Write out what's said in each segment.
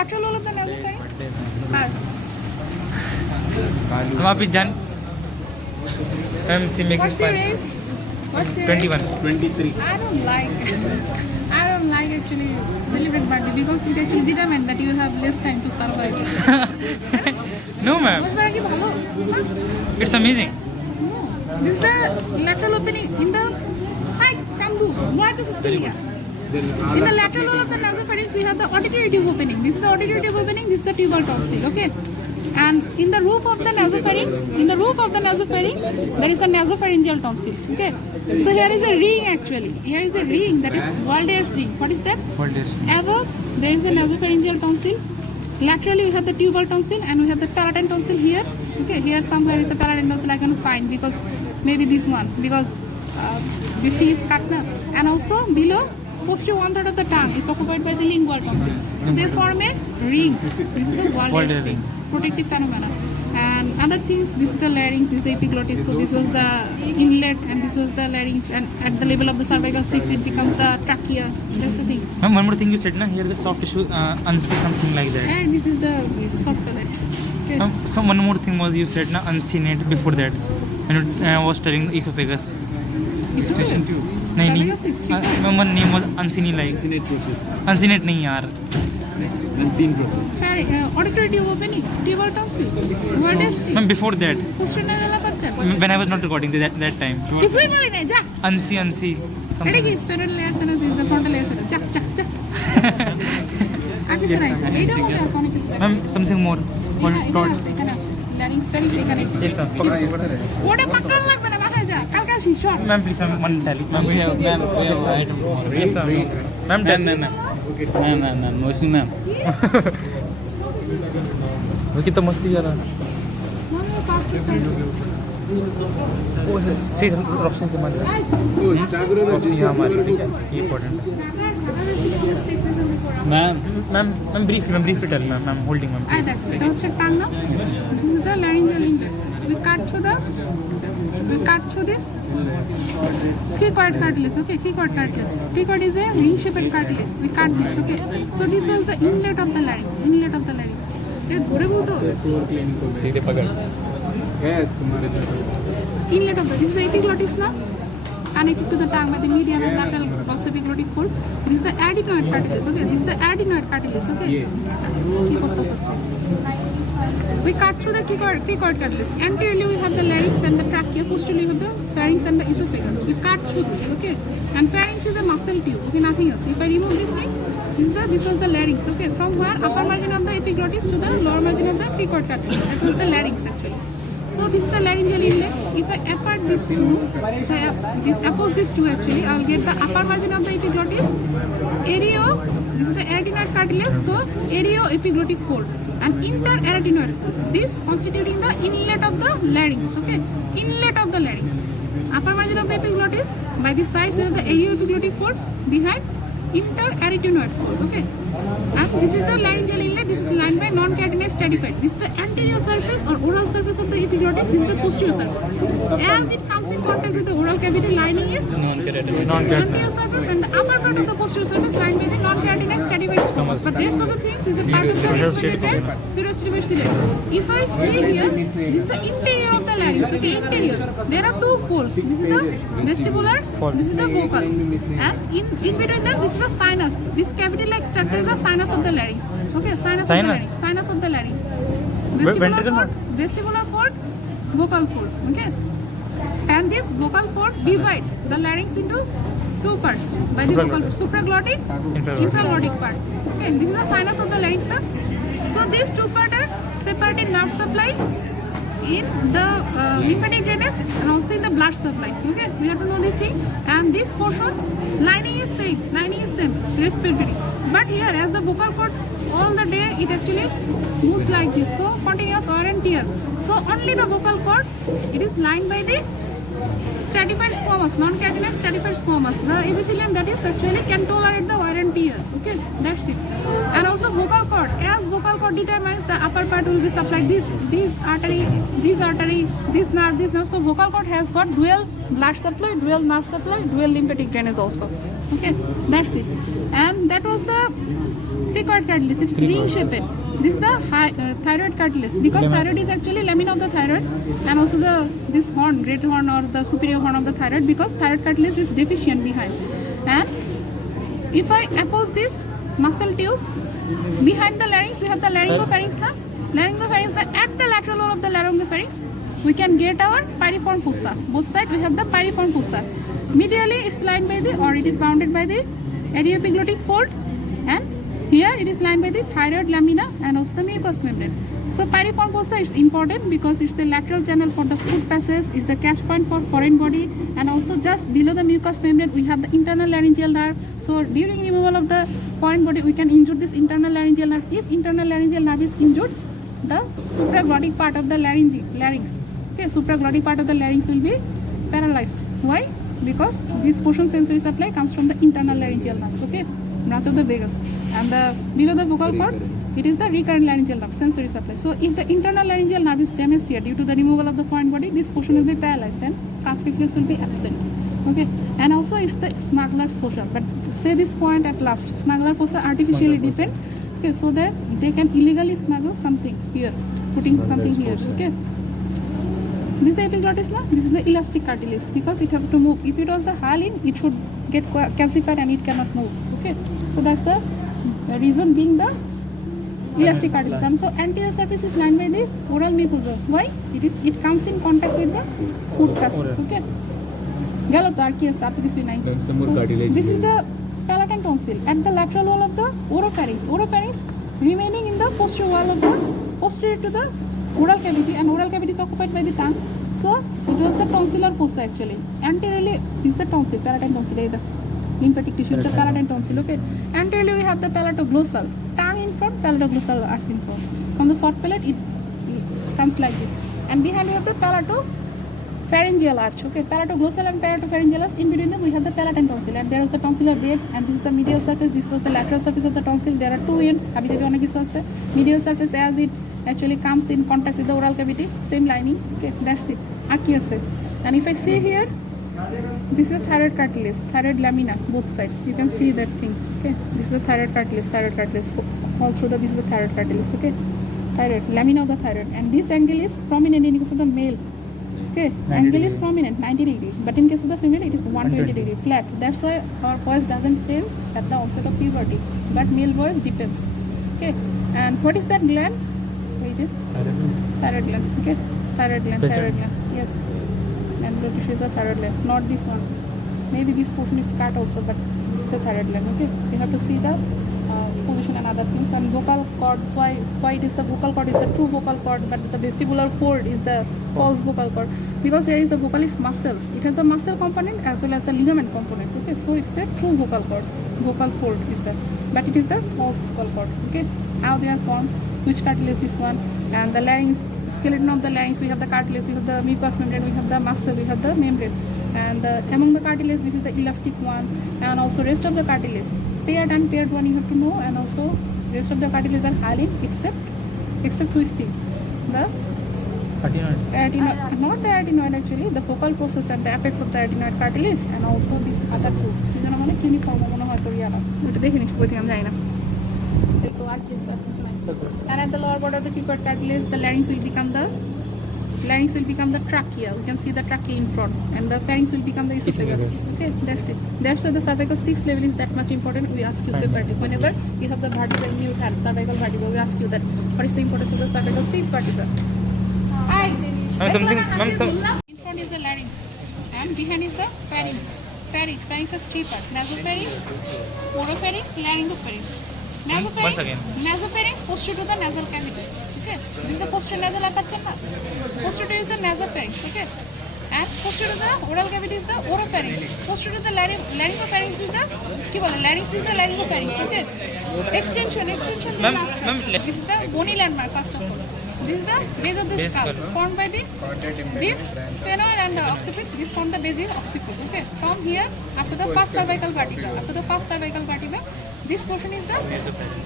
lateral wall of the nasopharynx? तुम आप ही जान MC make it What's your fun. age? What's your 21. 23. I don't like actually celebrate birthday because it actually determines that you have less time to survive. No ma'am, it's amazing. No. This is the lateral opening in the why this is still here. In the lateral wall of the nasopharynx, we have the auditory tube opening. This is the auditory tube opening. This is the tubal tonsil. Okay. And in the roof of the nasopharynx, there is the nasopharyngeal tonsil. Okay. So here is a ring actually. Here is a ring that is Walder's ring. What is that? Above there is the nasopharyngeal tonsil. Laterally we have the tubal tonsil and we have the palatine tonsil here. Okay. Here somewhere is the palatine tonsil I can find because maybe this one because this thing is cut now. And also below posterior 1/3 of the tongue is occupied by the lingual tonsil. So they form a ring. This is the Walder's ring. Protective phenomena. And other things, this is the larynx, this is the epiglottis. So this was the inlet and this was the larynx, and at the level of the cervical 6 it becomes the trachea. That's the thing. Ma'am, one more thing you said na, here the soft tissue unsee something like that. And this is the soft palate. Okay. Ma'am, so one more thing was you said na uncinate before that when you was telling the esophagus. Esophagus. नहीं Cervical 6. Ma'am one name was uncinate like Uncinate process. Uncinate नहीं यार Unseen process. Auditory tube opening, tubal tonsil, Walder's ring, ma'am before that posterior nasal aperture. when I was not recording that time কিছুই বলি নাই যা unsee এটা something কি স্পেরাল layer সেনা this the frontal layer সেনা যা আর কিছু নাই এইটা মধ্যে আছে অনেক কিছু मैम समething more এখানে আছে larynx pharynx এখানে yes ma'am ওটা পাকড়ানো লাগবে না বাসায় যা কালকে আসি short ma'am please ma'am one tally ma'am we have item yes ma'am ma'am Ma'am, mowsumi ma'am. वो कितना मस्ती कर रहा है वो सही रोशनी से मत रोशनी है हमारी ठीक है ये important Ma'am. Ma'am brief tell ma'am holding ma'am আই দেখ এটা হচ্ছে টাং না this is the laryngeal inlet we cut through this cricoid cartilage. Okay, cricoid cartilage. Cricoid is a ring shaped cartilage. We cut this. Okay, so this was the inlet of the larynx. ये धोरे बोलते हो सीधे पकड़ है तुम्हारे inlet of the this is the epiglottis na connected to the tongue by the median and lateral epiglottic fold. This is the adenoid cartilage. Okay, this is the adenoid cartilage. Okay, কি করতে সস্তে we cut through the cricoid cartilage. Anteriorly we have the larynx and the trachea. Posteriorly we have the pharynx and the esophagus. We cut through this. Okay, and pharynx is a muscle tube. Okay, nothing else. If I remove this thing, this was the larynx. Okay, from where upper margin of the epiglottis to the lower margin of the cricoid cartilage. That was the larynx actually. So this is the laryngeal inlet. If I apart these two, oppose these two actually, I will get the upper margin of the epiglottis, this is the arytenoid cartilage, so arioepiglottic fold, and interarytenoid fold. This constituting the inlet of the larynx. Okay, inlet of the larynx. Upper margin of the epiglottis, by this side we have the arioepiglottic fold, behind interarytenoid fold. Okay, and this is the laryngeal inlet. This is lined by non-keratinized stratified. This is the anterior surface or oral surface of the epiglottis. This is the posterior surface. As it comes in contact with the oral cavity, lining is anterior surface, and the upper part of the posterior surface lined by the non-keratinized stratified squamous. But rest of the things is a pseudostratified ciliate. If I say here, this is the interior of the larynx. Okay, interior. There are two folds. This is the vestibular. This is the vocal. And in between them, this is the sinus. This cavity-like structure is the sinus of the larynx. Okay, sinus of the larynx. Vestibular fold, vocal fold. Okay, and this vocal fold divide the larynx into two parts by the vocal supraglottic, infraglottic part. Okay, this is the sinus of the larynx. So these two parts are separated nerve supply in the lymphatic drainage and also in the blood supply. Okay, we have to know this thing. And this portion lining is same, respiratory. But here, as the vocal cord all the day, it actually moves like this. So continuous wear and tear. So only the vocal cord, it is lined by the stratified squamous, non-keratinized stratified squamous. The epithelium that is actually can tolerate the wear and tear. Okay, that's it. And also vocal cord. As vocal cord determines the upper part will be supplied this artery, this nerve. So vocal cord has got dual blood supply, dual nerve supply, dual lymphatic drainage also. Okay, that's it. And that was the cricoid cartilage. It's ring shaped. This is the thyroid cartilage, because thyroid is actually lamina of the thyroid, and also this horn, great horn or the superior horn of the thyroid, because thyroid cartilage is deficient behind. And if I oppose this muscle tube behind the larynx, we have the laryngopharynx now. Laryngopharynx, at the lateral wall of the laryngopharynx, we can get our piriform fossa. Both sides we have the piriform fossa. Medially it's lined by the, or it is bounded by the arioepiglottic fold, and here it is lined by the thyroid lamina and also the mucous membrane. So piriform fossa is important because it's the lateral channel for the food passage, it's the catch point for foreign body, and also just below the mucous membrane we have the internal laryngeal nerve. So during removal of the foreign body we can injure this internal laryngeal nerve. If internal laryngeal nerve is injured, the supraglottic part of the larynx, okay, supraglottic part of the larynx will be paralyzed. Why? Because this portion sensory supply comes from the internal laryngeal nerve, okay, branch of the vagus, and the below the vocal cord it is the recurrent laryngeal nerve, sensory supply. So if the internal laryngeal nerve is damaged here due to the removal of the foreign body, this portion will be paralyzed and calf reflex will be absent, okay. And also it's the smuggler's fossa, but say this point at last, smuggler fossa artificially deepened, okay, so that they can illegally smuggle something here, putting something here, okay. This is the epiglottis now. This is the elastic cartilage, because it have to move. If it was the hyaline, it should get calcified and it cannot move. Okay, so that's the reason being the elastic cartilage. And so anterior surface is lined by the oral mucosa. Why? It comes in contact with the food passes. Okay. Galo to archeus after this nine. Some more cartilage. This is the palatine tonsil at the lateral wall of the oropharynx. Oropharynx remaining in the posterior wall of the posterior to the oral cavity, and oral cavity is occupied by the tongue. So it was the tonsillar fossa actually. Anteriorly this is the tonsil, palatine tonsil, the lymphatic tissue is the palatine tonsil. Okay. Anteriorly we have the palatoglossal, tongue in front, palatoglossal arch in front. From the short palate it comes like this, and behind we have the palatopharyngeal arch. Okay, palatoglossal and palatopharyngeal arch. In between them we have the palatine tonsil, and there was the tonsillar bed, and this is the medial surface. This was the lateral surface of the tonsil. There are two ends. Medial surface as it actually comes in contact with the oral cavity, same lining. Okay, that's it. Archeus. And if I see here, this is the thyroid cartilage, thyroid lamina, both sides. You can see that thing. Okay, this is the thyroid cartilage. All through this is the thyroid cartilage. Okay, thyroid lamina of the thyroid, and this angle is prominent in case of the male. Okay, angle is prominent, 90 degrees, but in case of the female it is 120 degree flat. That's why our voice doesn't change at the onset of puberty, but male voice depends. Okay, and what is that gland? Thyroid gland. Okay, thyroid gland. Yes, and blood tissue is the thyroid gland, not this one. Maybe this portion is cut also, but this is the thyroid gland. Okay, you have to see the position and other things. And vocal cord, why it is the vocal cord is the true vocal cord, but the vestibular fold is the false vocal cord, because here is the vocalist muscle. It has the muscle component as well as the ligament component. Okay, so it's the true vocal cord. Vocal fold is that, but it is the false vocal cord. Okay, how they are formed, which cartilage this one, and the larynx, skeleton of the larynx, we have the cartilage, we have the mucous membrane, we have the muscle, we have the membrane, and among the cartilage this is the elastic one, and also rest of the cartilage, paired and paired one you have to know, and also rest of the cartilage are hyaline except which thing, the arytenoid, not the arytenoid actually, the focal process at the apex of the arytenoid cartilage, and also this other two. সেজন্য মানে ক্লিনিফর্ম মনে হয় তো ইয়ালা এটা দেখে নিস বইতে আমি যাই না এই তো আর কি স্যার কিছু নাই। And at the lower border of the cricoid cartilage, the larynx will become the trachea. We can see the trachea in front, and the pharynx will become the esophagus. Okay, that's it. That's why the cervical 6 level is that much important. We ask you separately whenever you have the vertebra in your hand, cervical vertebra. We ask you that what is the importance of the cervical 6 vertebra. In front is the larynx, and behind is the pharynx. Pharynx is three parts: nasopharynx, oropharynx, laryngopharynx. Nasopharynx posterior to the nasal cavity. Okay, this is the posterior nasal aperture. Posterior is the nasopharynx. Okay, and posterior to the oral cavity is the oropharynx. Posterior to the laryngopharynx is the larynx is the laryngopharynx. Okay, extension. This is the bony landmark first of all. This is the base of the skull formed by this sphenoid and occiput. This form the base of occiput. Okay, from here up to the first cervical vertebra. This portion is the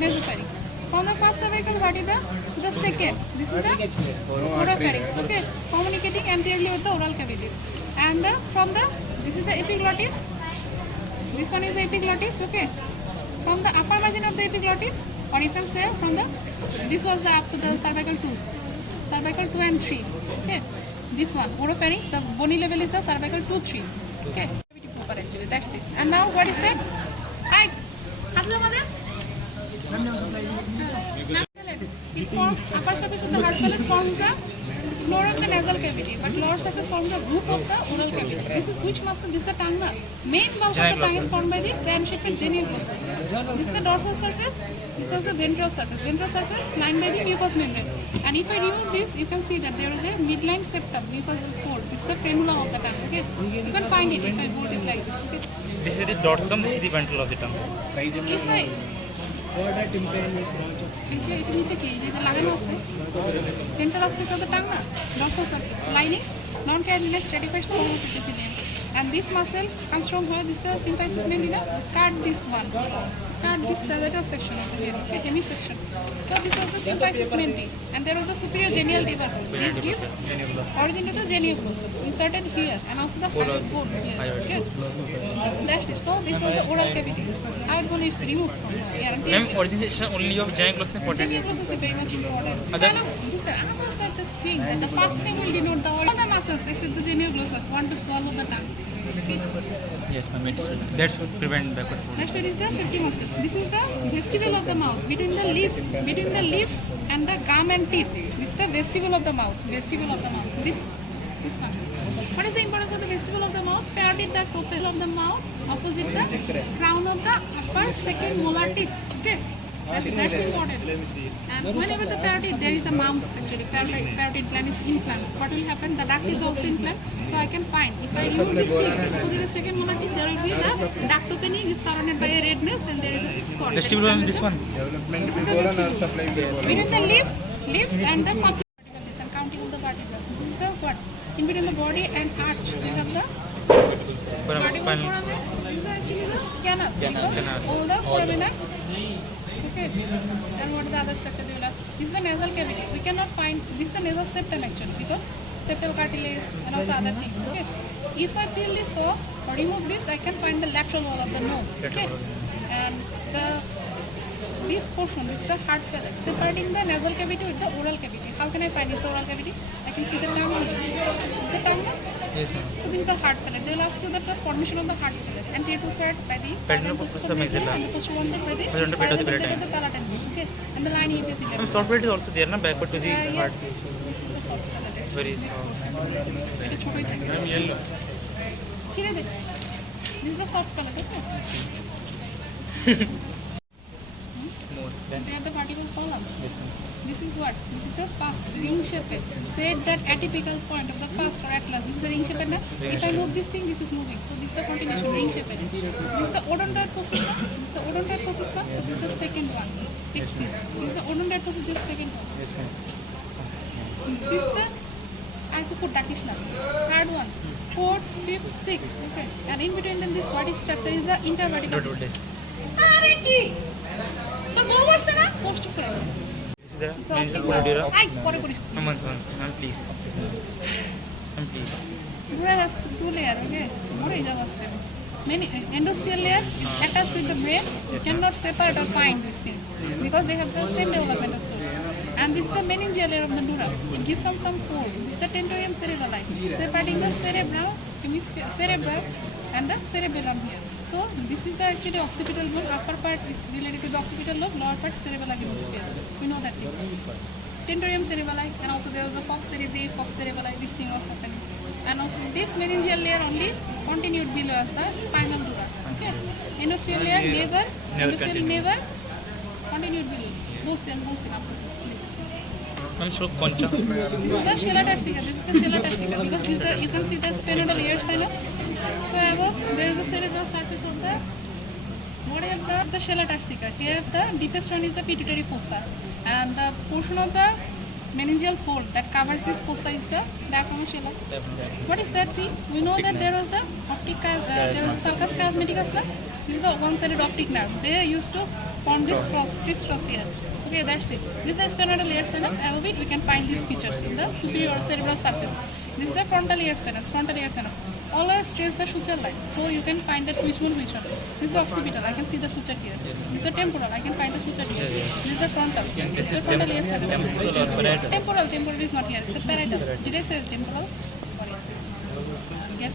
nasopharynx. From the first cervical vertebra to the second, this is the oropharynx. Okay, communicating anteriorly with the oral cavity. And this is the epiglottis. This one is the epiglottis, okay? From the upper margin of the epiglottis, or you can say from the, this was the up to the cervical 2 and 3, okay? This one, oropharynx, the bony level is the cervical 2, 3, okay? Actually, that's it. And now what is that? Hi, it forms, upper surface of the heart palate forms the floor of the nasal cavity, but lower surface forms the roof of the oral cavity. This is which muscle? This is the tongue. Main bulk of the tongue is formed by the fan-shaped genioglossus. This is the dorsal surface. This was the ventral surface. Ventral surface lined by the mucous membrane. And if I remove this, you can see that there is a midline septum, mucosal fold. This is the frenulum of the tongue. Okay, you can find it if I hold it like this. Okay. This is the dorsum, this is the ventral of the tongue. If I এটা নিচে কি যেটা লাগানো আছে ventral aspect of the tongue না dorsal surface lining non-cartilage stratified squamous epithelium, and this muscle comes from where? This is the symphysis medulla. Cut this one, cut this sagittal section of the head, okay, hemisection. So this was the symphysis medulla, and there was a superior genial tubercle. This gives origin to the genioglossus inserted here, and also the hyoid bone here. Okay, that's it. So this was the oral cavity. Hyoid bone is removed from here. Ma'am, origination only of genioglossus important. Genioglossus is very much important. Others? This is another certain thing that the first thing will denote the all the muscles except the genioglossus want to swallow the tongue. Okay. Yes, ma'am. That should prevent backward fold. Next is the septum muscle. This is the vestibule of the mouth between the lips and the gum and teeth. This is the vestibule of the mouth. Vestibule of the mouth. This one. What is the importance of the vestibule of the mouth? Parotid, the pupil of the mouth opposite the crown of the upper second molar teeth. Okay. That's important. And whenever the parotid, there is a mouse actually. Parotid gland is inflamed. What will happen? The duct is also inflamed. So I can find, if I remove this thing, opposite the second molar teeth, there will be the duct opening is surrounded by a redness and there is a spot. Vestibule on this one. This is the vestibule. Between the lips and the pupil. This and counting of the vertebra. This is the what? In between the body and arch, we have the vertebral Spinal. foramen. This is actually the canal. Because all the foramen. Okay, and what is the other structure they will ask? This is the nasal cavity. We cannot find, this is the nasal septum actually because septal cartilage and also other things. Okay, if I peel this off or remove this, I can find the lateral wall of the nose. Okay, and this portion, this is the hard palate, separating the nasal cavity with the oral cavity. How can I find this oral cavity? I can see the tongue. Is the tongue? Yes, ma'am. So this is the hard palate. They will ask you that the formation of the hard palate. Anterior to thread by the Pattern of the maxilla. and the posterior one by the Horizontal pit of the palatine. palatine. Okay, and the lining epithelium. Ma'am, soft plate is also there, na? Backward to the heart. Yes, this is the soft palate. Very This soft. portion. এটা ছোটই থাকে। ছিঁড়ে দে। This is the soft palate, okay? They are the vertebral column. This is what? This is the first ring shaped. Said that atypical point of the first or atlas. This is the ring shaped. Na? If I move this thing, this is moving. So this is a continuation ring shaped. This is the odontoid process. This is the odontoid process. So this is the second one. Axis. This is the odontoid process. This is the second one. Yes, ma'am. This is the I could put Dakish now. Third one. Fourth, fifth, sixth. Okay. And in between them, this what is structure is the intervertebral disc. আরে কি তোর বউ বসছে না post করে This is the mental follicular. I পরে করিস Ma'am, ma'am, please. Ma'am, please. পুরো আসছে টু লেয়ার ওকে মরে যাবে আসছে many endosteal layer is attached with the brain. You cannot separate or find this thing because they have the same developmental source. And this is the meningeal layer of the dura. It gives some fold. This is the tentorium cerebelli, separating the cerebral and the cerebellum here. So this is the actually occipital bone. Upper part is related to the occipital lobe. Lower part cerebellar hemisphere. We know that thing. Tentorium cerebelli, and also there was the fox cerebelli. This thing was happening. And also this meningeal layer only continued below as the spinal dura. Okay. Endosteal layer never continued below. Both same absolutely. Ma'am, show concha. This is the scella turcica. Because this is the, you can see the sphenoidal ear sinus. So above there is the cerebral surface of the what is the scella turcica. Here the deepest one is the pituitary fossa, and the portion of the meningeal fold that covers this fossa is the diaphragm scella. What is that thing? We know that there was the there was the sulcus chiasmaticus. This is the one-sided optic nerve. They used to form this crisscross here. Okay, that's it. This is the sphenoidal ear sinus. Above it, we can find these features in the superior cerebral surface. This is the frontal ear sinus. Frontal ear sinus. Always trace the suture line, so you can find that which one. This is the occipital. I can see the suture here. This is the temporal. I can find the suture here. This is the frontal. This is the frontal ear sinus. Temporal or parietal? Temporal. Temporal is not here. It's a parietal. Did I say temporal? Sorry. Yes.